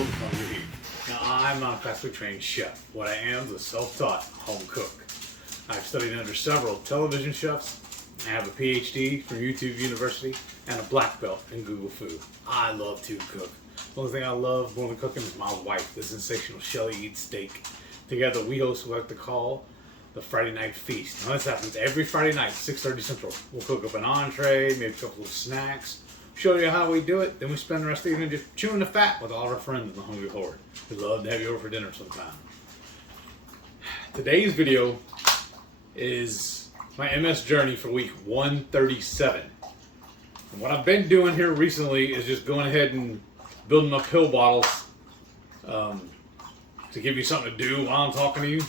world of HungryHeath. Now, I'm not a classically trained chef. What I am is a self-taught home cook. I've studied under several television chefs. I have a PhD from YouTube University and a black belt in Google Food. I love to cook. The only thing I love more than cooking is my wife, the sensational Shelly eats steak. Together we host what I like to call the Friday Night Feast. Now this happens every Friday night, 6:30 Central. We'll cook up an entree, maybe a couple of snacks, show you how we do it, then we spend the rest of the evening just chewing the fat with all our friends in the HungryHorde. We'd love to have you over for dinner sometime. Today's video is my MS journey for week 137. And what I've been doing here recently is just going ahead and building my pill bottles to give you something to do while I'm talking to you.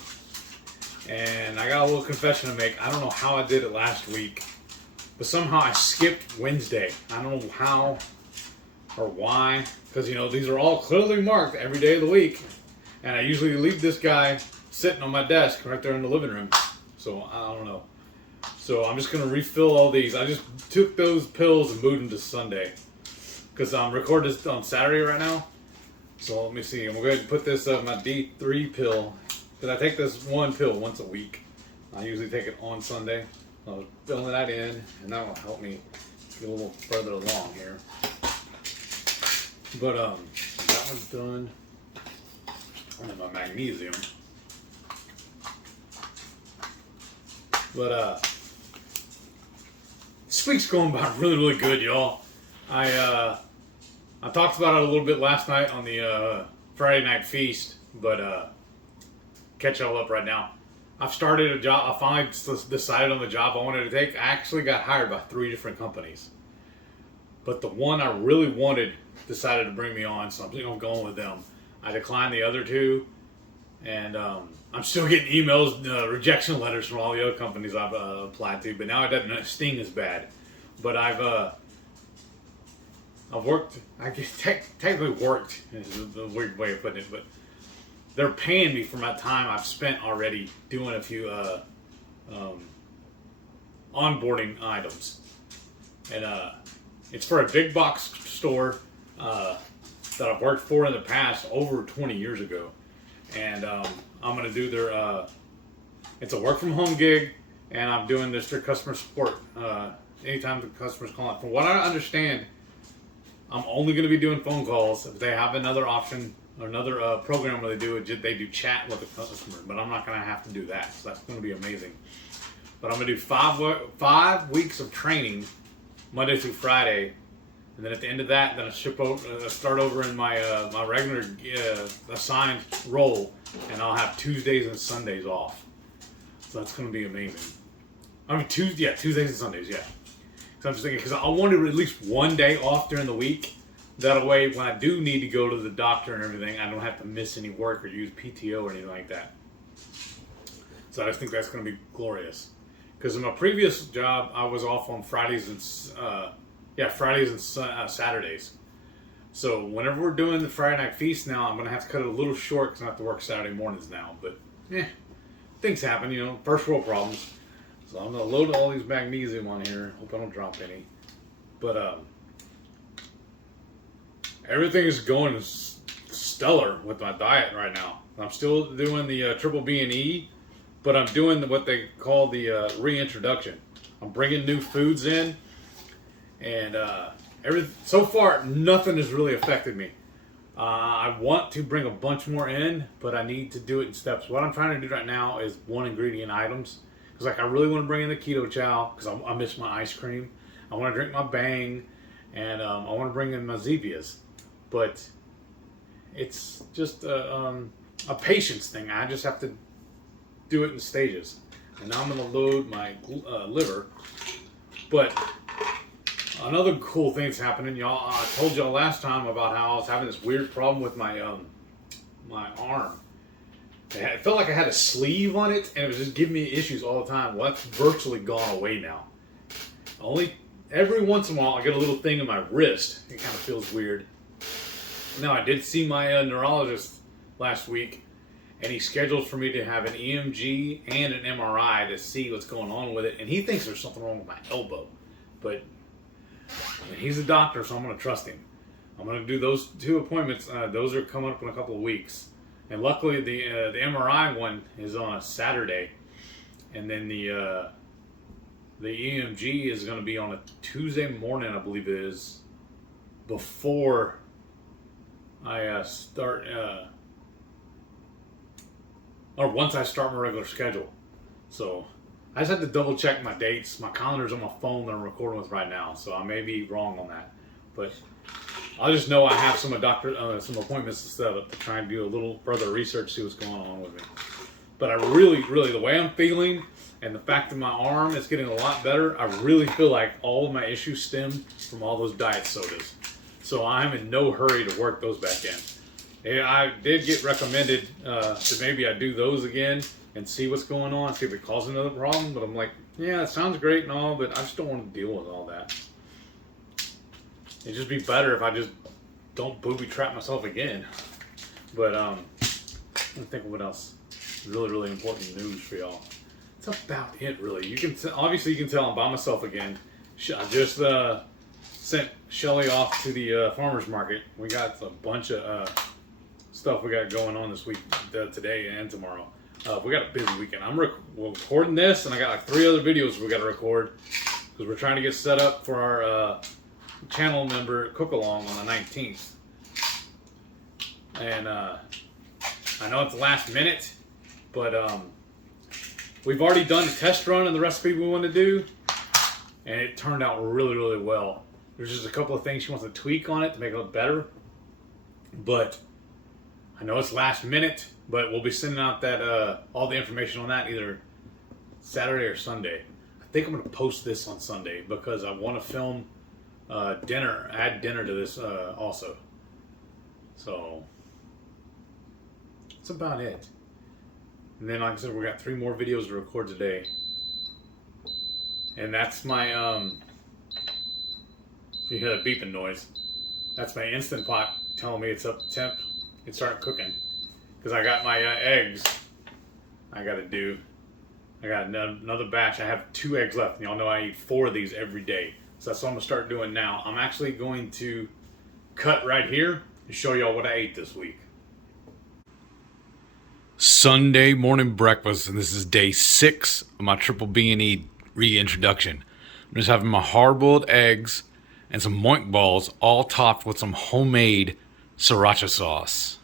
And I got a little confession to make. I don't know how I did it last week, but somehow I skipped Wednesday. I don't know how or why, because you know these are all clearly marked every day of the week, and I usually leave this guy sitting on my desk right there in the living room. So I don't know. So I'm just gonna refill all these. I just took those pills and moved them to Sunday because I'm recording this on Saturday right now. So let me see. I'm going to put this my D3 pill. Because I take this one pill once a week. I usually take it on Sunday. I'll fill that in, and that will help me get a little further along here. But that one's done. And then my magnesium. But this week's going by really good, y'all. I talked about it a little bit last night on the Friday Night Feast, but catch y'all up right now. I've started a job. I finally decided on the job I wanted to take. I actually got hired by 3 different companies, but the one I really wanted decided to bring me on, so I'm going with them. I declined the other 2, and I'm still getting emails, rejection letters from all the other companies I've applied to, but now it doesn't sting as bad. But I've worked, I guess technically worked is the weird way of putting it, but they're paying me for my time I've spent already doing a few onboarding items. And it's for a big box store that I've worked for in the past over 20 years ago. And I'm going to do their, it's a work from home gig, and I'm doing their strict customer support anytime the customers call in. From what I understand, I'm only going to be doing phone calls. If they have another option or another program where they do chat with the customer, but I'm not going to have to do that. So that's going to be amazing. But I'm going to do 5 weeks of training, Monday through Friday, and then at the end of that, then I start over in my my regular assigned role, and I'll have Tuesdays and Sundays off. So that's going to be amazing. I mean Tuesdays and Sundays, yeah. So I'm just thinking, because I wanted at least one day off during the week. That way, when I do need to go to the doctor and everything, I don't have to miss any work or use PTO or anything like that. So I just think that's going to be glorious. Because in my previous job, I was off on Fridays and Saturdays. So whenever we're doing the Friday Night Feast now, I'm going to have to cut it a little short because I have to work Saturday mornings now. But things happen, you know, first world problems. So I'm going to load all these magnesium on here. Hope I don't drop any. But everything is going stellar with my diet right now. I'm still doing the triple B and E, but I'm doing what they call the reintroduction. I'm bringing new foods in, and so far nothing has really affected me. I want to bring a bunch more in, but I need to do it in steps. What I'm trying to do right now is 1 ingredient items. Because like I really want to bring in the Ketochow because I miss my ice cream. I want to drink my Bang, and I want to bring in my Zevias. But it's just a patience thing. I just have to do it in stages. And now I'm going to load my liver. But another cool thing that's happening, y'all. I told y'all last time about how I was having this weird problem with my my arm. It felt like I had a sleeve on it, and it was just giving me issues all the time. Well, that's virtually gone away now. Only every once in a while, I get a little thing in my wrist. It kind of feels weird. Now, I did see my neurologist last week, and he scheduled for me to have an EMG and an MRI to see what's going on with it. And he thinks there's something wrong with my elbow. But he's a doctor, so I'm going to trust him. I'm going to do those 2 appointments. Those are coming up in a couple of weeks. And luckily, the MRI one is on a Saturday. And then the EMG is going to be on a Tuesday morning, I believe it is, before I start, or once I start my regular schedule. So I just have to double check my dates. My calendar's on my phone that I'm recording with right now, so I may be wrong on that. But I'll just know I have some appointments to set up to try and do a little further research, see what's going on with me. But I really, the way I'm feeling and the fact that my arm is getting a lot better, I really feel like all of my issues stem from all those diet sodas. So I'm in no hurry to work those back in. I did get recommended that maybe I do those again and see what's going on, see if it causes another problem. But I'm like, yeah, it sounds great and all, but I just don't want to deal with all that. It'd just be better if I just don't booby trap myself again. But I'm thinking what else. Really important news for y'all. That's about it, really. You can obviously you can tell I'm by myself again. I just sent Shelly off to the farmer's market. We got a bunch of stuff we got going on this week, today and tomorrow. We got a busy weekend. We're recording this, and I got like 3 other videos we got to record because we're trying to get set up for our channel member cook-along on the 19th. And I know it's the last minute, but we've already done the test run and the recipe we want to do, and it turned out really well. There's just a couple of things she wants to tweak on it to make it look better, but I know it's last minute, but we'll be sending out that all the information on that either Saturday or Sunday. I think I'm going to post this on Sunday because I want to film dinner, add dinner to this also. So that's about it. And then, like I said, we got 3 more videos to record today. And that's my, you hear that beeping noise. That's my Instant Pot telling me it's up to temp. It started cooking. Because I got my eggs I got to do. I got another batch. I have 2 eggs left. Y'all know I eat 4 of these every day. So that's what I'm going to start doing now. I'm actually going to cut right here and show y'all what I ate this week. Sunday morning breakfast, and this is day 6 of my triple B&E reintroduction. I'm just having my hard-boiled eggs and some moink balls, all topped with some homemade sriracha sauce.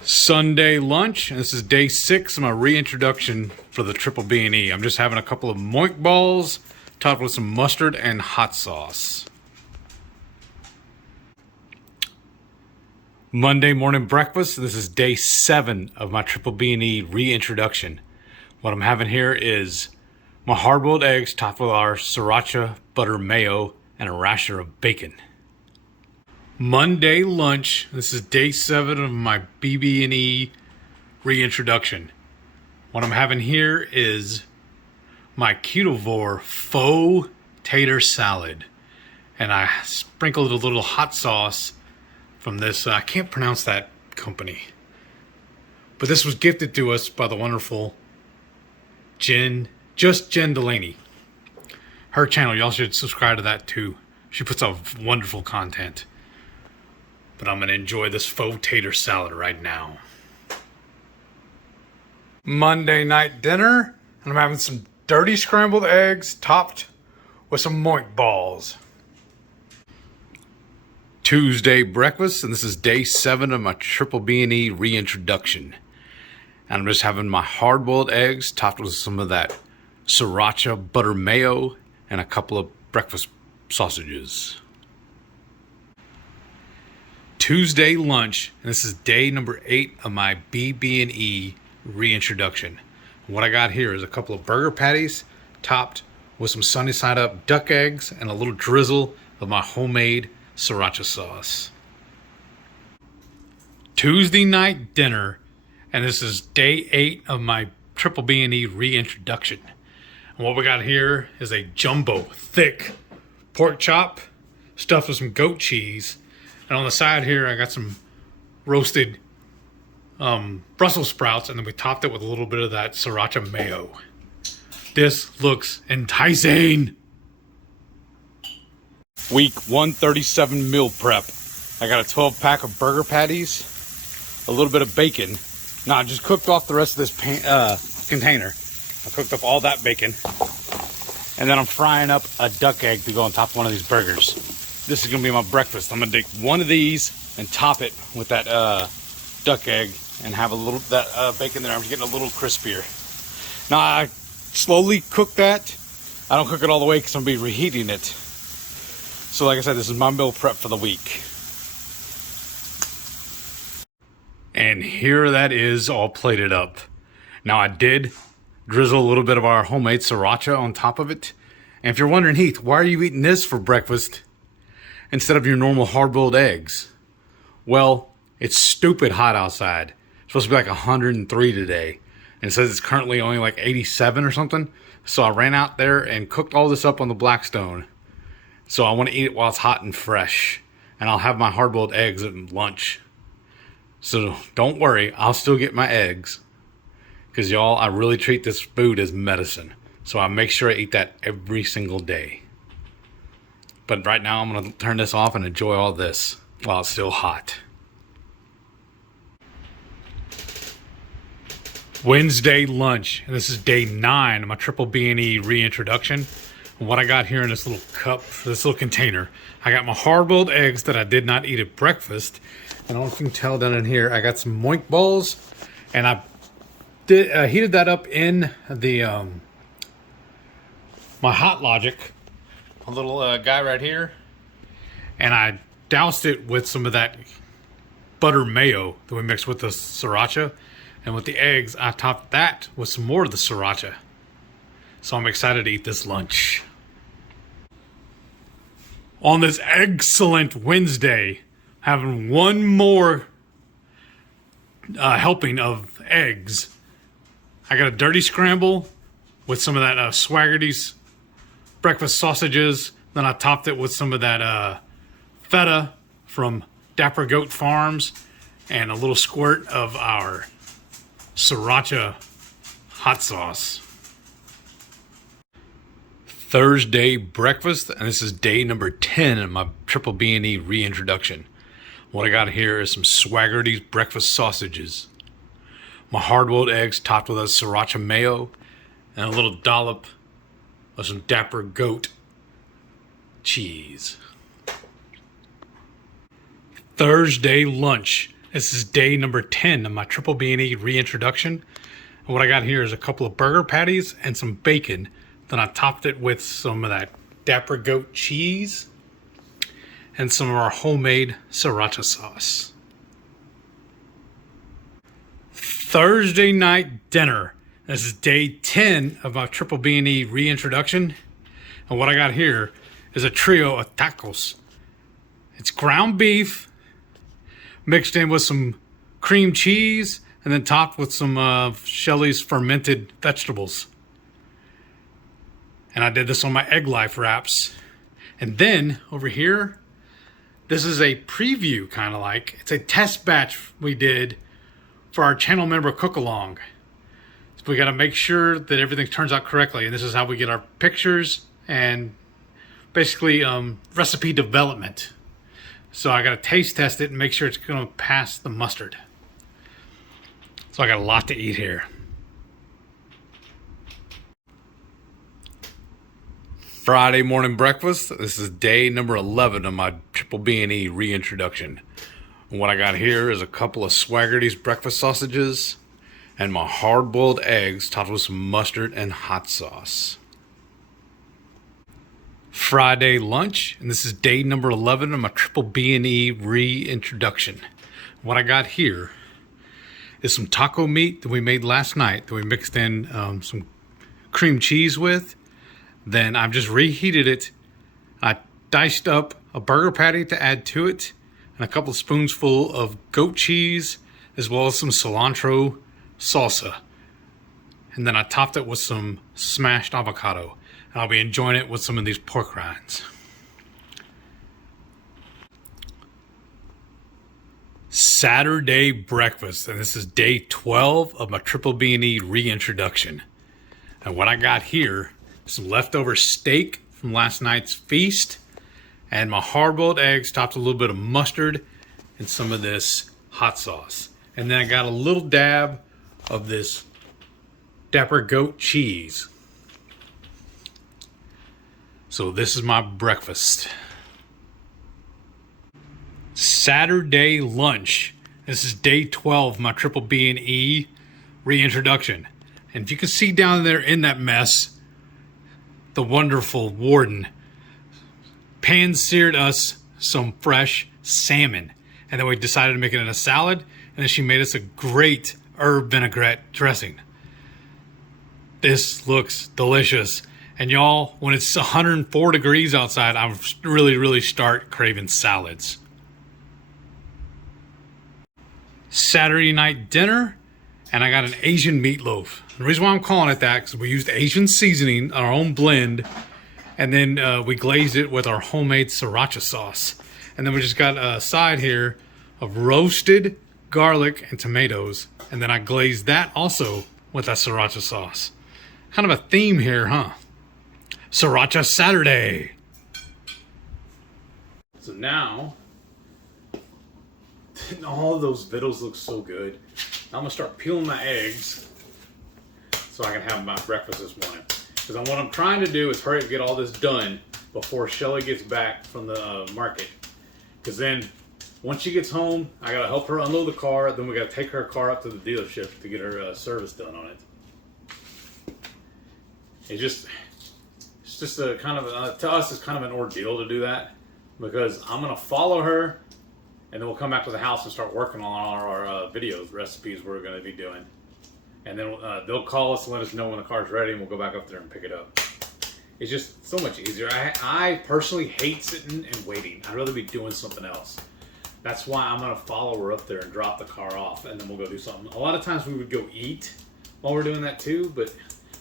Sunday lunch, and this is day 6 of my reintroduction for the triple B&E. I'm just having a couple of moink balls topped with some mustard and hot sauce. Monday morning breakfast. This is day 7 of my triple B&E reintroduction. What I'm having here is my hard-boiled eggs topped with our sriracha, butter, mayo, and a rasher of bacon. Monday lunch. This is day 7 of my BB&E reintroduction. What I'm having here is my Ketovore faux tater salad, and I sprinkled a little hot sauce from this, I can't pronounce that company, but this was gifted to us by the wonderful Jen Delaney. Her channel, y'all should subscribe to that too. She puts out wonderful content. But I'm gonna enjoy this faux tater salad right now. Monday night dinner, and I'm having some dirty scrambled eggs topped with some moink balls. Tuesday breakfast, and this is day 7 of my triple B&E reintroduction. And I'm just having my hard-boiled eggs topped with some of that sriracha butter mayo and a couple of breakfast sausages. Tuesday lunch, and this is day number 8 of my BB&E reintroduction. And what I got here is a couple of burger patties topped with some sunny side up duck eggs and a little drizzle of my homemade sriracha sauce. Tuesday night dinner, and this is day 8 of my triple B&E reintroduction. And what we got here is a jumbo thick pork chop stuffed with some goat cheese, and on the side here I got some roasted Brussels sprouts, and then we topped it with a little bit of that sriracha mayo. This looks enticing. Week 137 meal prep. I got a 12 pack of burger patties, a little bit of bacon. Now I just cooked off the rest of this container. I cooked up all that bacon. And then I'm frying up a duck egg to go on top of one of these burgers. This is gonna be my breakfast. I'm gonna take one of these and top it with that duck egg and have a little bacon there. I'm getting a little crispier. Now I slowly cook that. I don't cook it all the way because I'm gonna be reheating it. So like I said, this is my meal prep for the week. And here that is all plated up. Now I did drizzle a little bit of our homemade sriracha on top of it. And if you're wondering, Heath, why are you eating this for breakfast instead of your normal hard-boiled eggs? Well, it's stupid hot outside. It's supposed to be like 103 today. And it says it's currently only like 87 or something. So I ran out there and cooked all this up on the Blackstone. So I want to eat it while it's hot and fresh. And I'll have my hard-boiled eggs at lunch. So don't worry, I'll still get my eggs. Because y'all, I really treat this food as medicine. So I make sure I eat that every single day. But right now I'm going to turn this off and enjoy all this while it's still hot. Wednesday lunch. And this is day 9 of my triple B&E reintroduction. And what I got here in this little cup, this little container, I got my hard-boiled eggs that I did not eat at breakfast. And I don't know if you can tell down in here, I got some moink balls. And I heated that up in the my Hot Logic, a little guy right here, and I doused it with some of that butter mayo that we mixed with the sriracha, and with the eggs I topped that with some more of the sriracha. So I'm excited to eat this lunch. On this excellent Wednesday, having one more helping of eggs. I got a dirty scramble with some of that Swaggerty's breakfast sausages. Then I topped it with some of that feta from Dapper Goat Farms and a little squirt of our sriracha hot sauce. Thursday breakfast, and this is day number 10 of my triple B&E reintroduction. What I got here is some Swaggerty's breakfast sausages, my hard-boiled eggs topped with a sriracha mayo, and a little dollop of some Dapper Goat cheese. Thursday lunch. This is day number 10 of my triple B&E reintroduction. And what I got here is a couple of burger patties and some bacon. Then I topped it with some of that Dapper Goat cheese and some of our homemade sriracha sauce. Thursday night dinner. This is day 10 of my triple B&E reintroduction. And what I got here is a trio of tacos. It's ground beef mixed in with some cream cheese and then topped with some Shelley's fermented vegetables. And I did this on my Egg Life wraps. And then over here, this is a preview kind of like. It's a test batch we did for our channel member cook-along. So we got to make sure that everything turns out correctly. And this is how we get our pictures and basically recipe development. So I got to taste test it and make sure it's going to pass the mustard. So I got a lot to eat here. Friday morning breakfast. This is day number 11 of my triple B&E reintroduction. And what I got here is a couple of Swaggerty's breakfast sausages and my hard-boiled eggs topped with some mustard and hot sauce. Friday lunch, and this is day number 11 of my triple B&E reintroduction. What I got here is some taco meat that we made last night that we mixed in some cream cheese with. Then I've just reheated it. I diced up a burger patty to add to it and a couple of spoonsful of goat cheese as well as some cilantro salsa. And then I topped it with some smashed avocado. And I'll be enjoying it with some of these pork rinds. Saturday breakfast, and this is day 12 of my triple B&E reintroduction. And what I got here is some leftover steak from last night's feast and my hard-boiled eggs topped with a little bit of mustard and some of this hot sauce. And then I got a little dab of this Dapper Goat cheese. So this is my breakfast. Saturday lunch. This is day 12, my triple B and E reintroduction. And if you can see down there in that mess, the wonderful warden pan-seared us some fresh salmon. And then we decided to make it in a salad. And then she made us a great herb vinaigrette dressing. This looks delicious. And y'all, when it's 104 degrees outside, I'm really start craving salads. Saturday night dinner, and I got an Asian meatloaf. The reason why I'm calling it that, because we used Asian seasoning, our own blend, and then we glazed it with our homemade sriracha sauce. And then we just got a side here of roasted garlic and tomatoes, and then I glazed that also with that sriracha sauce. Kind of a theme here, huh? Sriracha Saturday. So now, all of those vittles look so good. Now I'm gonna start peeling my eggs so I can have my breakfast this morning. Because what I'm trying to do is hurry up and get all this done before Shelly gets back from the market. Because then, once she gets home, I gotta help her unload the car. Then we gotta take her car up to the dealership to get her service done on it. It's just a kind of to us, it's kind of an ordeal to do that, because I'm gonna follow her, and then we'll come back to the house and start working on our videos, recipes we're gonna be doing, and then they'll call us and let us know when the car's ready, and we'll go back up there and pick it up. It's just so much easier. I personally hate sitting and waiting. I'd rather be doing something else. That's why I'm gonna follow her up there and drop the car off, and then we'll go do something. A lot of times we would go eat while we're doing that too, but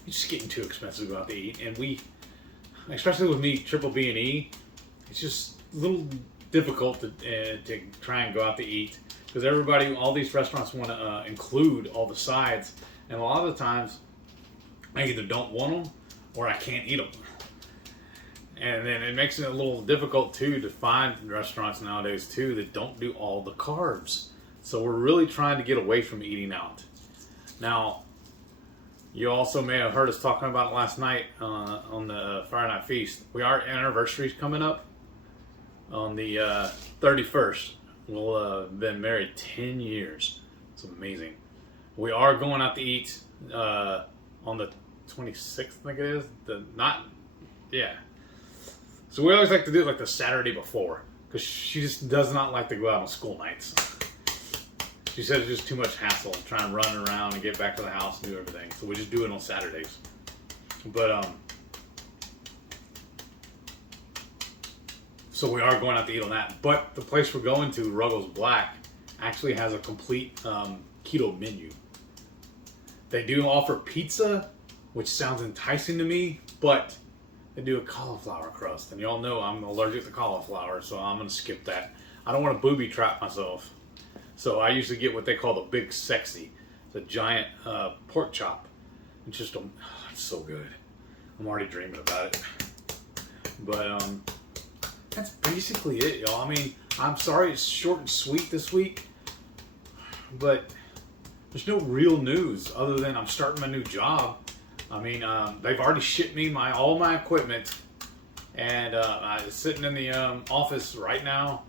it's just getting too expensive to go out to eat, and especially with me, triple B and E, it's just a little difficult to try and go out to eat, because all these restaurants want to include all the sides, and a lot of the times I either don't want them or I can't eat them. And then it makes it a little difficult too to find restaurants nowadays too that don't do all the carbs. So we're really trying to get away from eating out. Now, you also may have heard us talking about it last night on the Friday Night Feast. Our anniversary's coming up on the 31st. We'll have been married 10 years. It's amazing. We are going out to eat on the 26th, I think it is. So we always like to do it like the Saturday before, because she just does not like to go out on school nights. She said it's just too much hassle to try and run around and get back to the house and do everything. So we just do it on Saturdays. But so we are going out to eat on that. But the place we're going to, Ruggles Black, actually has a complete keto menu. They do offer pizza, which sounds enticing to me, but they do a cauliflower crust. And y'all know I'm allergic to cauliflower, so I'm going to skip that. I don't want to booby trap myself. So I usually get what they call the Big Sexy. It's a giant pork chop. It's just, it's so good. I'm already dreaming about it. But that's basically it, y'all. I mean, I'm sorry it's short and sweet this week, but there's no real news other than I'm starting my new job. I mean, they've already shipped me all my equipment, and I'm sitting in the office right now,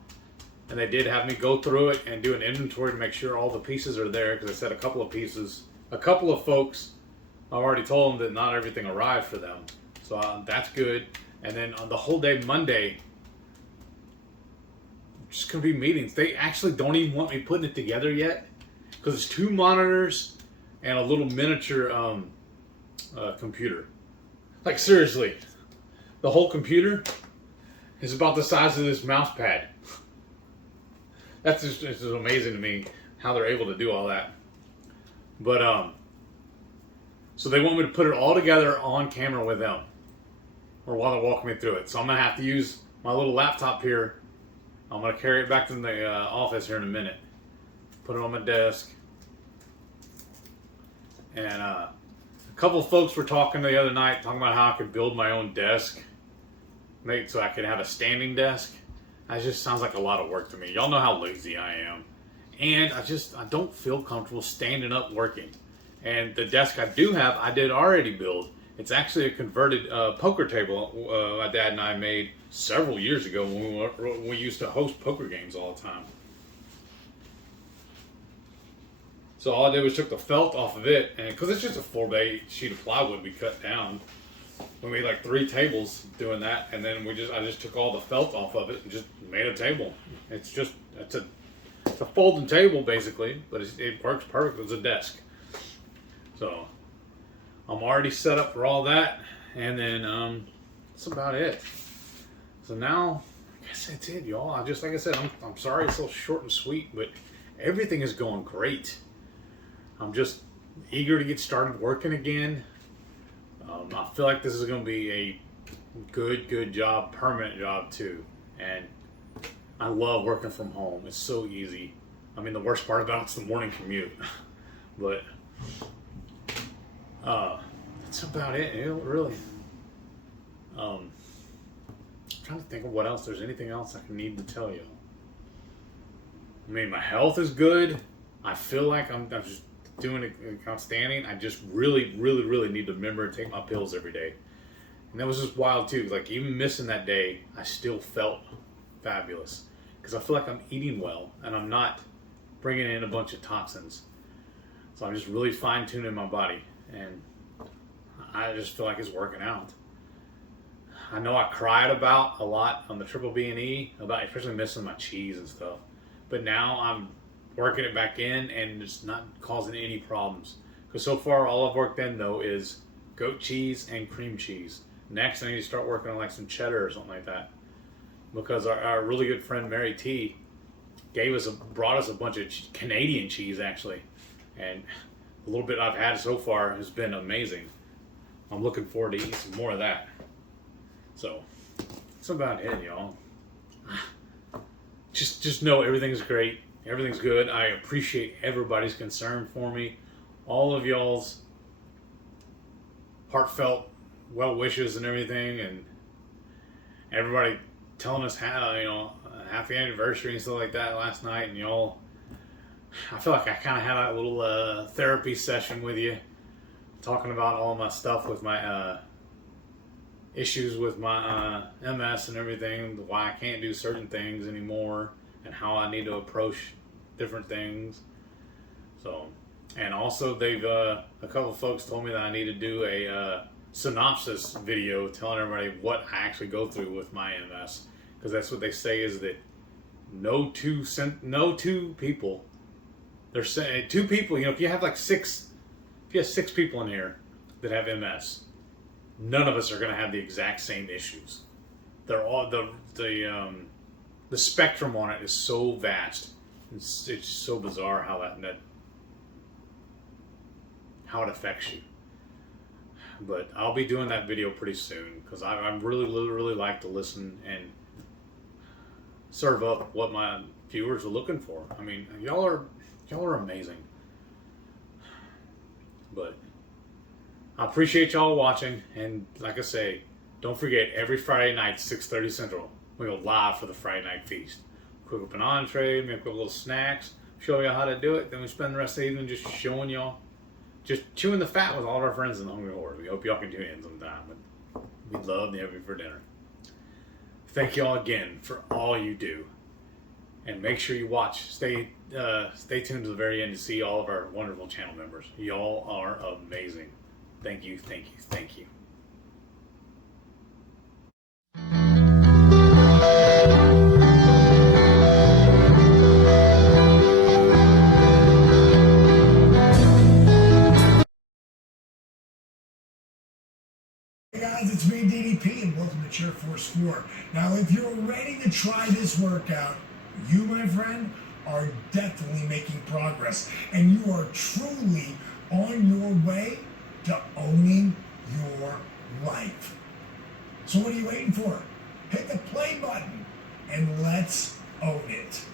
and they did have me go through it and do an inventory to make sure all the pieces are there, because I said a couple of folks, I've already told them that not everything arrived for them, so that's good. And then on the whole day Monday, just gonna be meetings. They actually don't even want me putting it together yet, because it's 2 monitors and a little miniature computer. Like seriously, the whole computer is about the size of this mouse pad. That's just, it's just amazing to me how they're able to do all that. But so they want me to put it all together on camera with them, or while they're walking me through it. So I'm gonna have to use my little laptop here. I'm gonna carry it back to the office here in a minute. Put it on my desk. And a couple of folks were talking the other night, talking about how I could build my own desk. so I could have a standing desk. That just sounds like a lot of work to me. Y'all know how lazy I am. And I don't feel comfortable standing up working. And the desk I do have, I did already build. It's actually a converted poker table my dad and I made several years ago when we used to host poker games all the time. So all I did was took the felt off of it, and because it's just a 4x8 sheet of plywood we cut down. We made like 3 tables doing that, and then I just took all the felt off of it and just made a table. It's a folding table basically, but it works perfect as a desk. So I'm already set up for all that, and then that's about it. So now I guess that's it, y'all. Like I said, I'm sorry it's so short and sweet, but everything is going great. I'm just eager to get started working again. I feel like this is going to be a good job, permanent job too. And I love working from home. It's so easy. I mean, the worst part about it's the morning commute. But that's about it, really. I'm trying to think of what else. There's anything else I need to tell you. I mean, my health is good. I feel like I'm just doing it outstanding. I just really need to remember to take my pills every day. And that was just wild too. Like even missing that day, I still felt fabulous because I feel like I'm eating well and I'm not bringing in a bunch of toxins. So I'm just really fine tuning my body, and I just feel like it's working out. I know I cried about a lot on the BBBE about especially missing my cheese and stuff, but now I'm working it back in and it's not causing any problems. Because so far all I've worked in though is goat cheese and cream cheese. Next I need to start working on like some cheddar or something like that. Because our really good friend Mary T brought us a bunch of Canadian cheese actually. And the little bit I've had so far has been amazing. I'm looking forward to eating some more of that. So that's about it, y'all. Just know everything's great. Everything's good. I appreciate everybody's concern for me. All of y'all's heartfelt well wishes and everything, and everybody telling us how, happy anniversary and stuff like that last night. And y'all, I feel like I kind of had a little therapy session with you, talking about all my stuff with my issues with my MS and everything, why I can't do certain things anymore, and how I need to approach different things. So, and also they've a couple of folks told me that I need to do a synopsis video telling everybody what I actually go through with my MS, because that's what they say is that no two people. They're saying 2 people. If you have if you have 6 people in here that have MS, none of us are going to have the exact same issues. They're all the spectrum on it is so vast. It's so bizarre how how it affects you. But I'll be doing that video pretty soon because I really like to listen and serve up what my viewers are looking for. I mean, y'all are amazing. But I appreciate y'all watching, and like I say, don't forget every Friday night 6:30 Central we go live for the Friday night feast. Cook up an entree, make up little snacks, show you how to do it. Then we spend the rest of the evening just showing y'all, just chewing the fat with all of our friends in the HungryHorde. We hope y'all can tune in sometime. But we'd love to have you for dinner. Thank y'all again for all you do, and make sure you watch. Stay tuned to the very end to see all of our wonderful channel members. Y'all are amazing. Thank you. Hey guys, it's me, DDP, and welcome to Chair Force 4. Now, if you're ready to try this workout, you, my friend, are definitely making progress, and you are truly on your way to owning your life. So what are you waiting for? Hit the play button, and let's own it.